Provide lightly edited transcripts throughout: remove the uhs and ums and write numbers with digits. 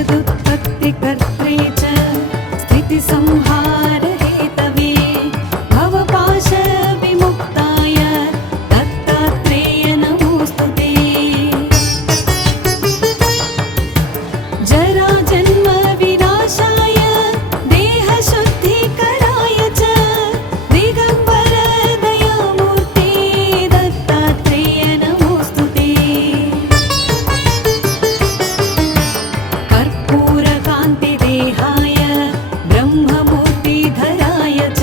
जगदुत्पत्तिकर्त्रे च स्थितिसंहारहेतवे भवपाशविमुक्ताय दत्तात्रेय नमोऽस्तुते। जराजन्मविनाशाय देहशुद्धिकराय च दिगम्बर दयामूर्ते दत्तात्रेय नमोऽस्तुते। कर्पूरकान्तिदेहाय ब्रह्ममूर्तिधराय च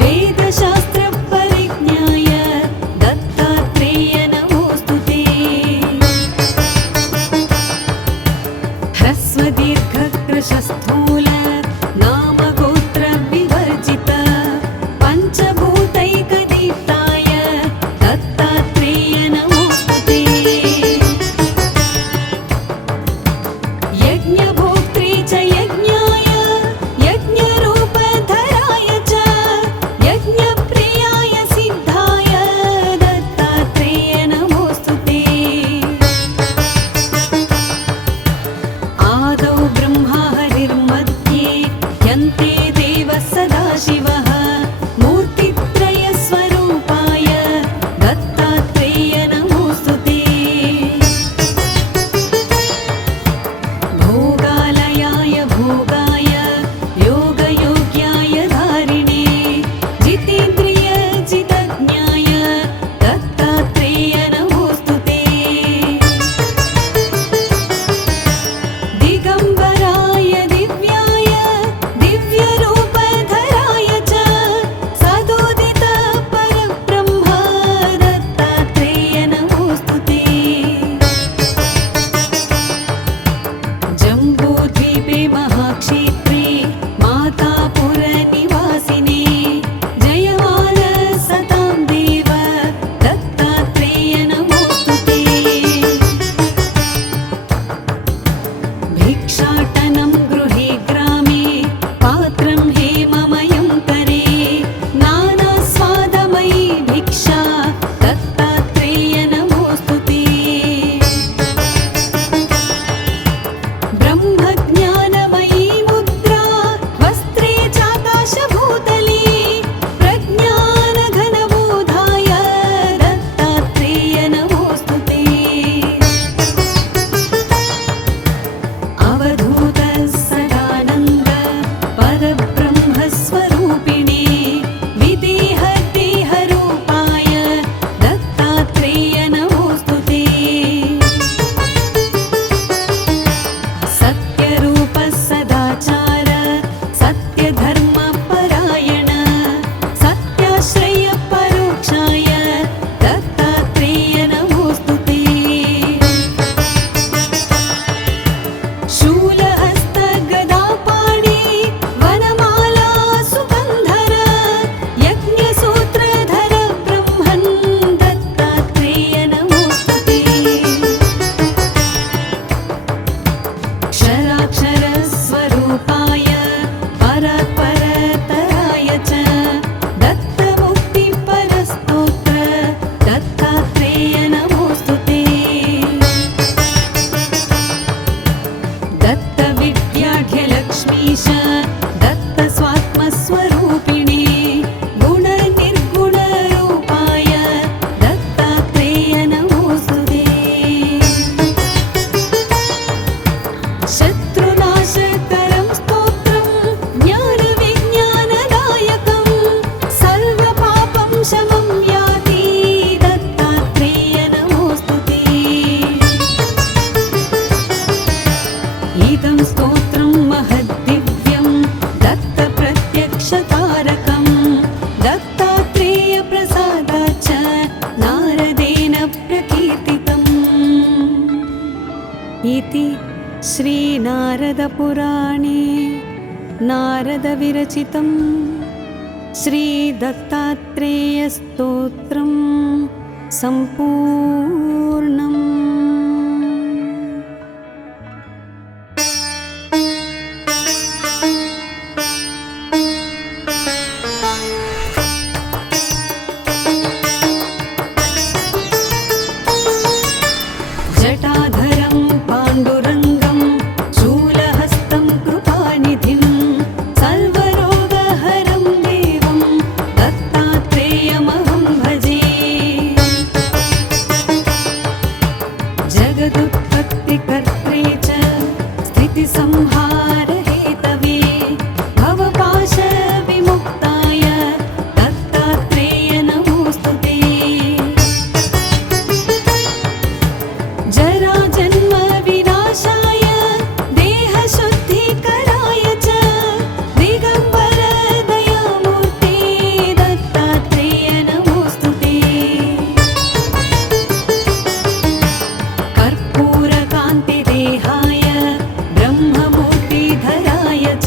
वेदशास्त्रपरिज्ञाय दत्तात्रेय नमोऽस्तुते। ह्रस्वदीर्घकृशस्थूल नामगोत्रविवर्जित पञ्चभूतैकदीप्ताय दत्तात्रेय नमोऽस्तुते। यज्ञभोक्त्री च यज्ञाय यज्ञरूपधराय च यज्ञप्रियाय सिद्धाय दत्तात्रेय नमोऽस्तुते। आदौ ब्रह्मा हरिर्मध्ये यन्ते देवः सदाशिवः मूर्तित्रयस्वरूपाय दत्तात्रेय नमोऽस्तुते। भोगालयाय भोगाय योगयोग्याय धारिणे जितेन्द्रिय जितज्ञाय दत्तात्रेय नमोऽस्तुते। दिगम्बराय दिव्याय दिव्यरूपधराय च सदोदित परब्रह्म दत्तात्रेय नमोऽस्तुते। जम्बूद्वीपे महाक्षेत्रे मातापुरनिवासिने जयमान सतां देव दत्तात्रेय नमोऽस्तुते। भिक्षाटनं गृहे ग्रामे पात्रं हेममयं करे नानास्वादमयी भिक्षा दत्तात्रेय नमोऽस्तुते। ब्रह्मज्ञानमयी मुद्रा वस्त्रे चाकाशभूतले प्रज्ञानघनबोधाय दत्तात्रेय नमोऽस्तुते। अवधूत सदानन्द परब्रह्मस्वरूपिणे विदेहदेहरूपाय दत्तात्रेय नमोऽस्तुते। सत्यरूप सदाचार सत्यधर्मपरायण सत्याश्रय परोक्षाय दत्तात्रेय नमोऽस्तुते। शूलहस्त गदापाणि वनमाला सुगन्धर यज्ञसूत्रधर ब्रह्मन् दत्तात्रेय नमोऽस्तुते। क्षराक्षरस्वरूपाय परात्परतराय च दत्तमुक्तिपरस्तोत्र दत्तात्रेय नमोऽस्तुते। दत्तविद्याढ्यलक्ष्मीश दत्तस्वात्मस्वरूपिणे गुणनिर्गुणरूपाय दत्तात्रेय नमोऽस्तुते। शत्रुनाशकरं स्तोत्रं ज्ञानविज्ञानदायकं सर्वपापं शमं याति दत्तात्रेय नमोऽस्तुते। इदं स्तोत्रं महद्दिव्यं दत्तप्रत्यक्षकारकं दत्तात्रेयप्रसादाच्च नारदेन प्रकीर्तितम्। इति श्रीनारदपुराणे नारदविरचितं श्रीदत्तात्रेयस्तोत्रं सम्पूर्णम्। जटाधरं पाण्डुरङ्गं संहार हेतवे भवपाश विमुक्ताय दत्तात्रेय नमोस्तुते जरा जन्म विनाशाय देह शुद्धिकराय च दिगंबर दयामूर्ते दत्तात्रेय नमोस्तुते कर्पूर कांति देहाय ब्रह्ममूर्तिधराय च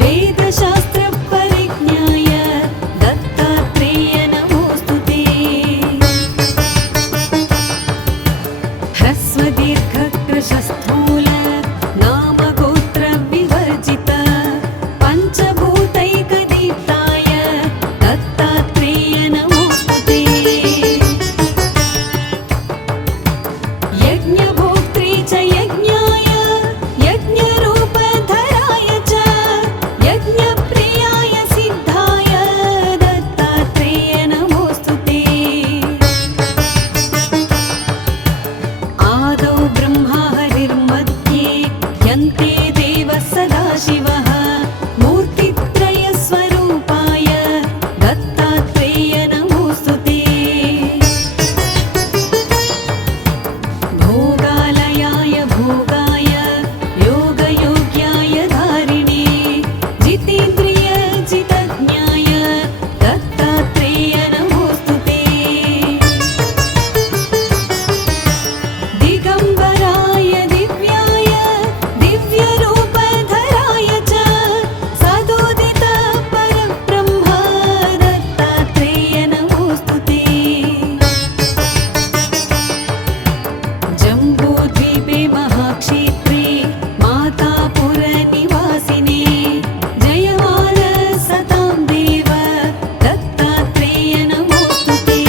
वेदशास्त्र परिज्ञाय दत्तात्रेय नमोस्तुते ह्रस्वदीर्घकृशस्थूल नामगोत्र विवर्जित पञ्चभूतैकदीप्ताय दत्तात्रेय नमोस्तुते यज्ञभोक्त्री च यज्ञाय यज्ञरूपधराय च यज्ञप्रियाय सिद्धाय दत्तात्रेय नमोस्तुते आदौ ब्रह्मा हरिर्मध्ये यन्ते देवः सदाशिवः मूर्तित्रयस्वरूपाय दत्तात्रेय नमोस्तुते भोगालयाय भोगाय योगयोग्याय धारिणे जितेन्द्रिय जितज्ञाय दत्तात्रेय नमोस्तुते दिगंबराय दिव्याय दिव्यरूपधराय च सदोदित परब्रह्म दत्तात्रेय नमोस्तुते जम्बूद्वीपे महाक्षेत्रे मातापुरनिवासिने जयमाल सतां देव दत्तात्रेय नमोस्तुते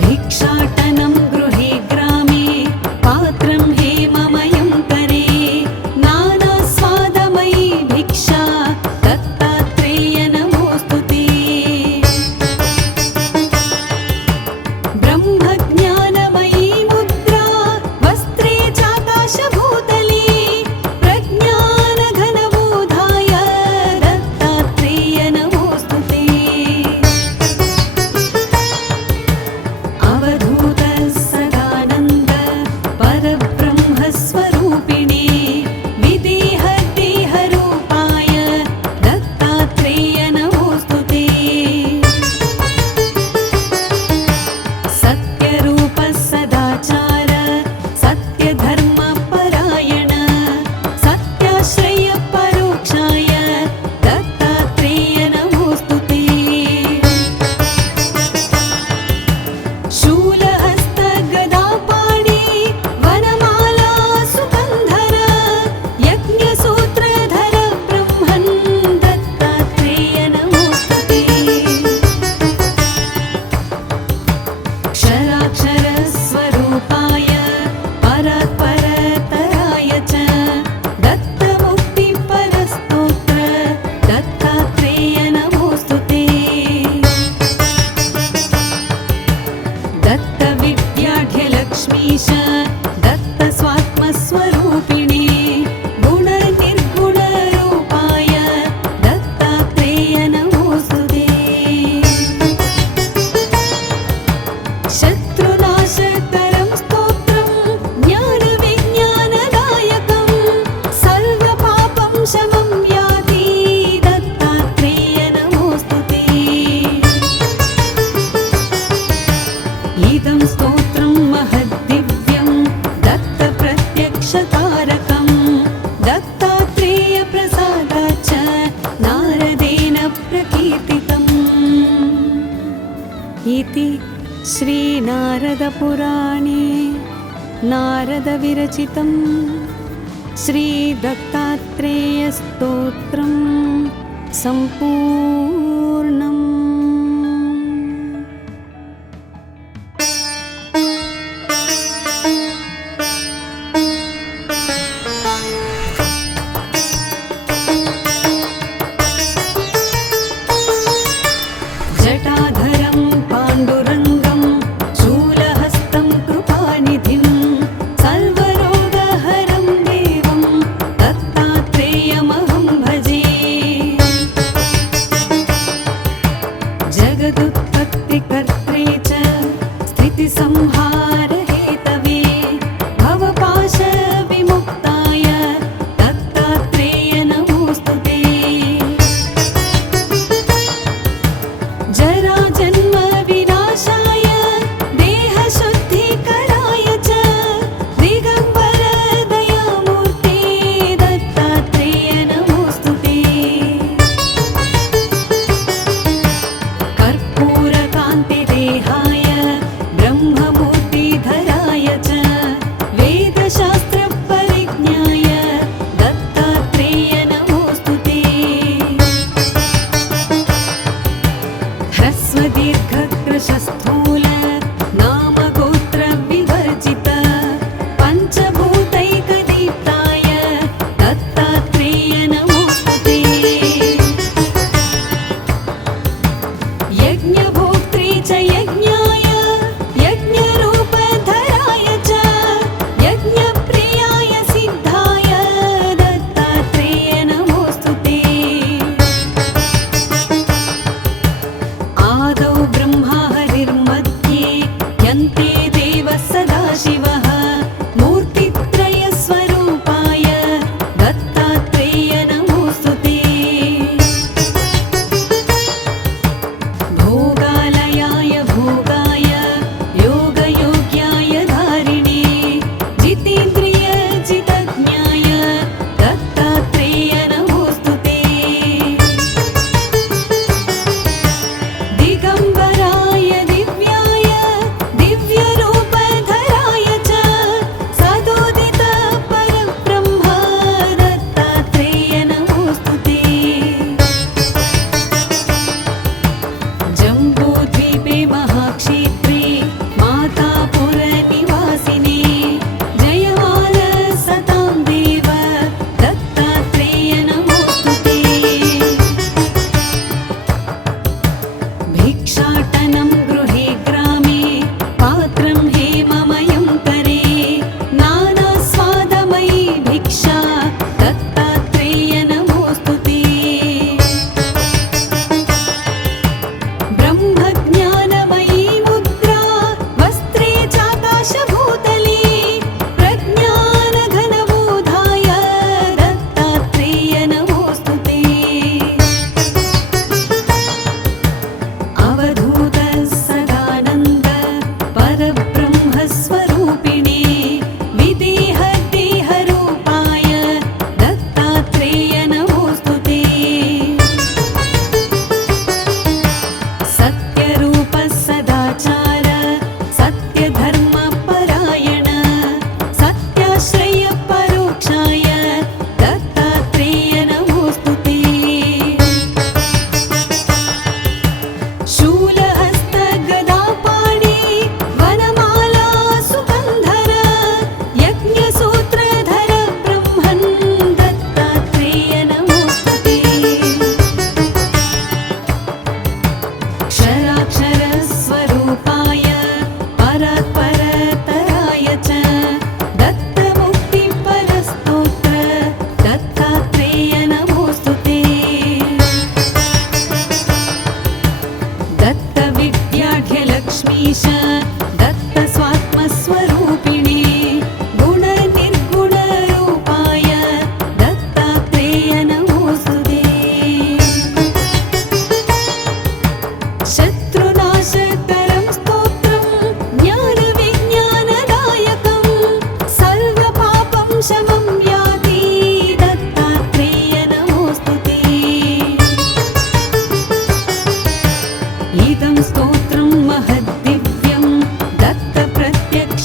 भिक्षाटनं गृहे ग्रामे पात्रं हेममयं करे नानास्वादमयी भिक्षा दत्तात्रेय नमोस्तुते ब्रह्मज्ञानमयी मुद्रा वस्त्रे चाकाशभूतले प्रज्ञानघनबोधाय दत्तात्रेय नमोस्तुते अवधूत सदानन्द परब्रह्मस्वरूपिणे विदेहदेहरूपाय दत्तात्रेय नमोस्तुते सत्यरूप सदाचार सत्यधर्मपरायण सत्याश्रय परोक्षाय दत्तात्रेय नमोस्तुते शूलहस्त गदापाणि वनमाला सुगन्धर यज्ञसूत्रधर ब्रह्मन् दत्तात्रेय नमोस्तुते क्षराक्षरस्वरूपाय परात्परतराय च दत्तमुक्तिपरस्तोत्र दत्तात्रेय नमोस्तुते दत्तविद्याढ्यलक्ष्मीश दत्तस्वात्मस्वरूपिणे गुणनिर्गुणरूपाय दत्तात्रेय नमोस्तुते शत्रुनाशकरं स्तोत्रं ज्ञानविज्ञानदायकं सर्वपापं शमं याति दत्तात्रेय नमोस्तुते इदं स्तोत्रं महद्दिव्यं दत्तप्रत्यक्षकारकं दत्तात्रेयप्रसादात् च नारदेन प्रकीर्तितम् इति श्रीनारदपुराणे नारदविरचितं श्रीदत्तात्रेयस्तोत्रं सम्पूर्णम्। जटाधरं पाण्डुरङ्गं शूलहस्तं कृपानिधिं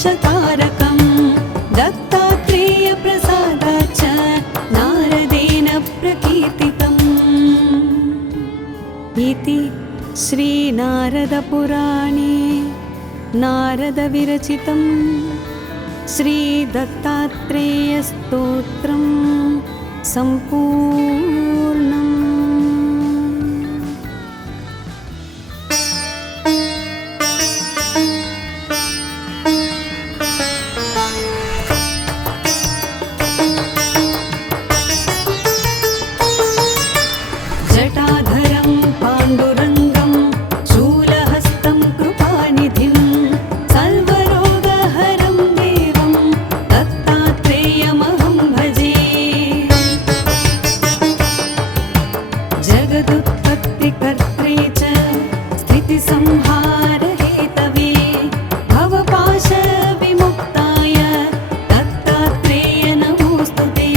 दोषकारकं दत्तात्रेयप्रसादाच्च नारदेन प्रकीर्तितम् इति श्रीनारदपुराणे नारदविरचितं श्रीदत्तात्रेयस्तोत्रं सम्पूर्णम्। जटाधरं पाण्डुरङ्गं शूलहस्तं कृपानिधिं सर्वरोगहरं देवं दत्तात्रेयमहं भजे। जगदुत्पत्तिकर्त्रे च स्थितिसंहारहेतवे भवपाशविमुक्ताय दत्तात्रेय नमोऽस्तुते।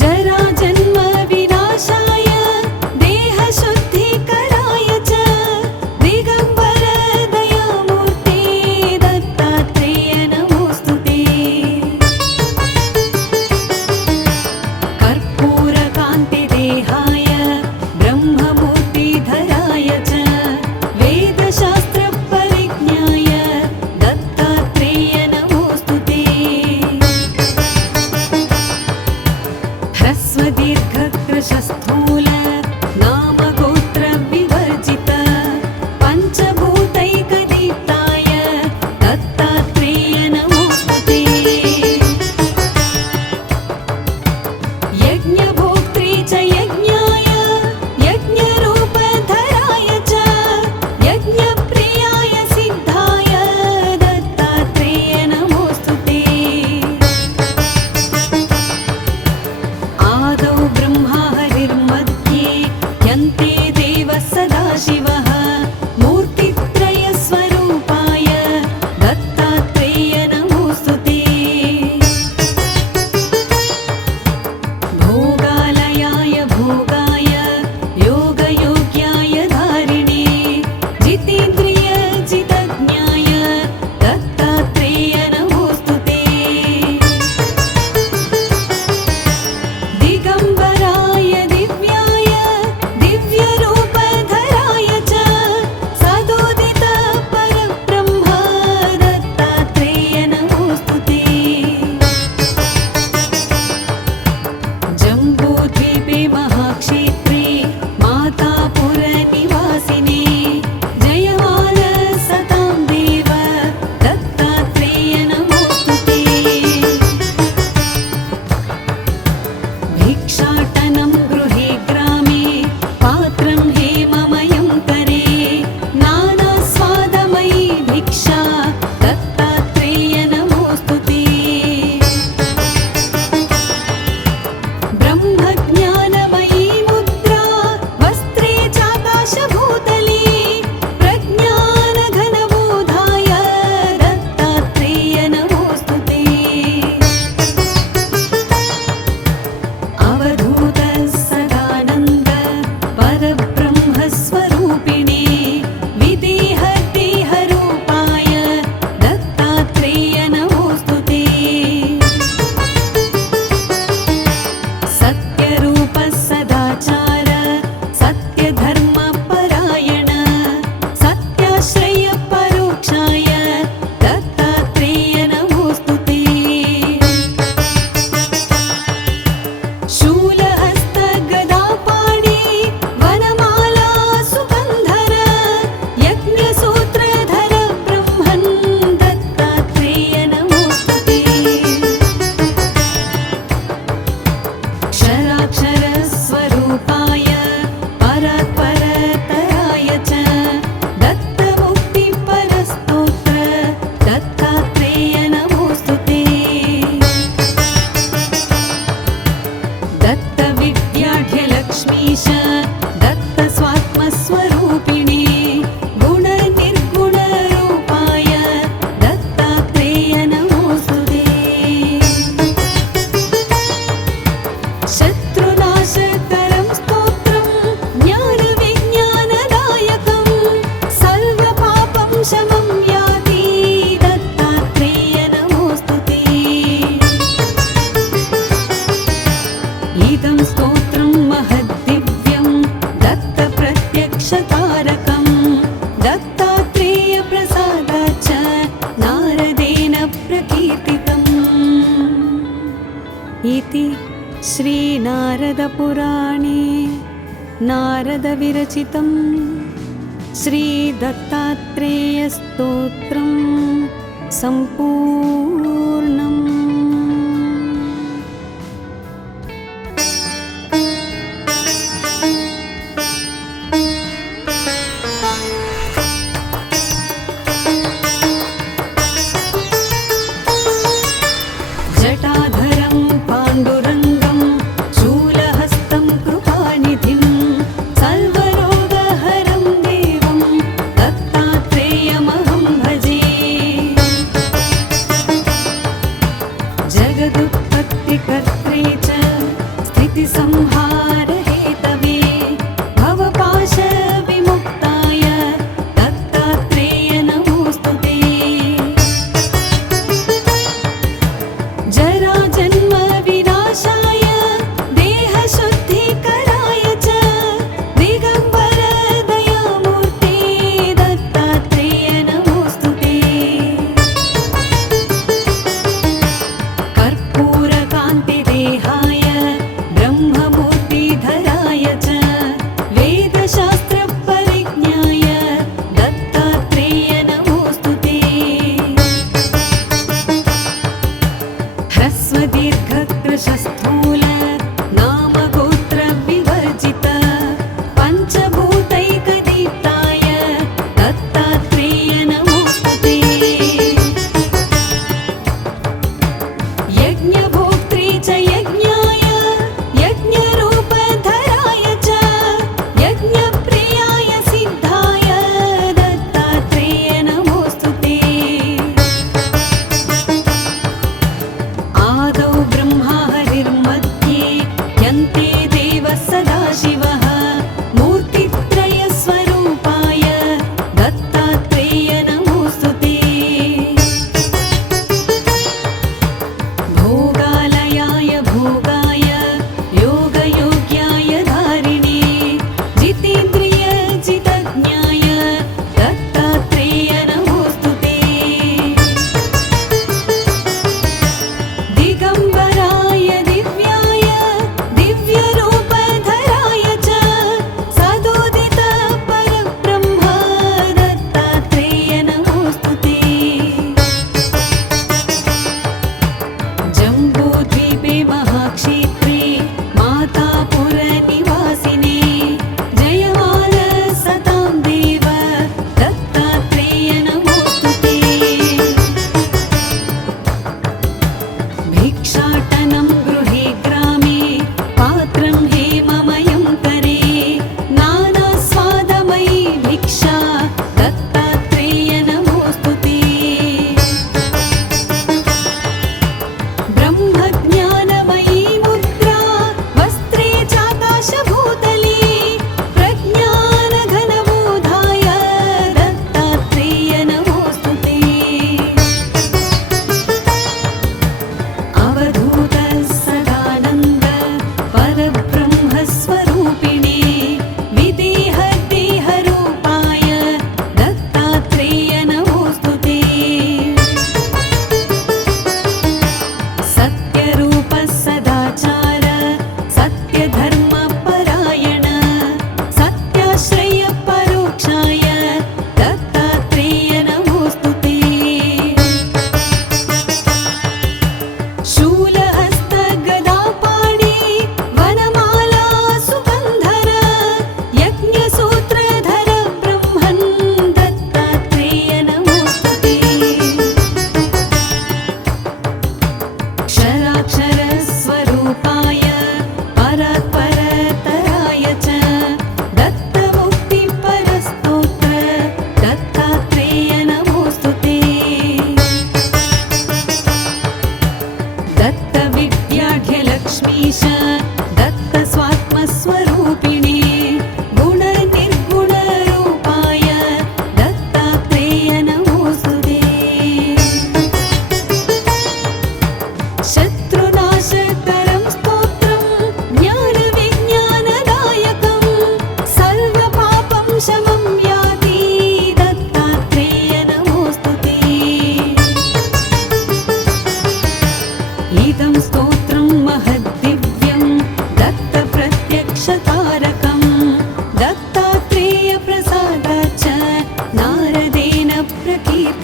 जराजन्मविनाशाय देहशुद्धिकराय च दिगम्बर दयामूर्ते दत्तात्रेय नमोऽस्तुते। कर्पूरकान्तिदेहाय ब्रह्ममूर्तिधराय च वेदशास्त्रपरिज्ञाय दत्तात्रेय नमोऽस्तुते। ह्रस्वदीर्घकृशस्थूल नामगोत्रविवर्जित पञ्चभूतैकदीप्ताय दत्तात्रेय नमोऽस्तुते। यज्ञभोक्त्री च यज्ञाय यज्ञरूपधराय च यज्ञप्रियाय सिद्धाय दत्तात्रेय नमोऽस्तुते। आदौ ब्रह्मा हरिर्मध्ये यन्ते देवः सदाशिवः मूर्तित्रयस्वरूपाय दत्तात्रेय नमोऽस्तुते। भोगालयाय भोगाय योगयोग्याय धारिणे जितेन्द्रियजितज्ञाय दत्तात्रेय नमोऽस्तुते। दिगम्बराय दिव्याय दिव्यरूपधराय च सदोदित परब्रह्म दत्तात्रेय नमोऽस्तुते। जम्बूद्वीपे महाक्षेत्रे मातापुरनिवासिने जयमाल सतां देव दत्तात्रेय नमोऽस्तुते। भिक्षाटनं गृहे ग्रामे पात्रं हेममयं करे नानास्वादमयी भिक्षा दत्तात्रेय नमोऽस्तुते। ब्रह्मज्ञानमयी मुद्रा वस्त्रे चाकाशभूतले प्रज्ञानघनबोधाय दत्तात्रेय नमोऽस्तुते। अवधूत सदानन्द परब्रह्मस्वरूपिणे विदेहदेहरूपाय शमं याति दत्तात्रेय नमोऽस्तु ते। इदं स्तोत्रं महद्दिव्यं दत्तप्रत्यक्षकारकं दत्तात्रेयप्रसादाच्च नारदेन प्रकीर्तितम् इति श्रीनारदपुराणे नारदविरचितं श्रीदत्तात्रेयस्तोत्रं सम्पूर्णम्। जटाधरं पाण्डुरङ्गं शूलहस्तं कृपानिधिं सर्वरोगहरं देवं दत्तात्रेयमहं भजे।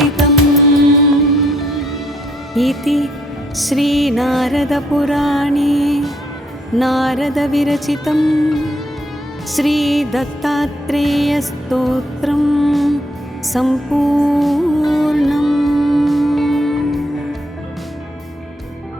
पूजितम् इति श्रीनारदपुराणे नारदविरचितं श्रीदत्तात्रेयस्तोत्रं सम्पूर्णम्।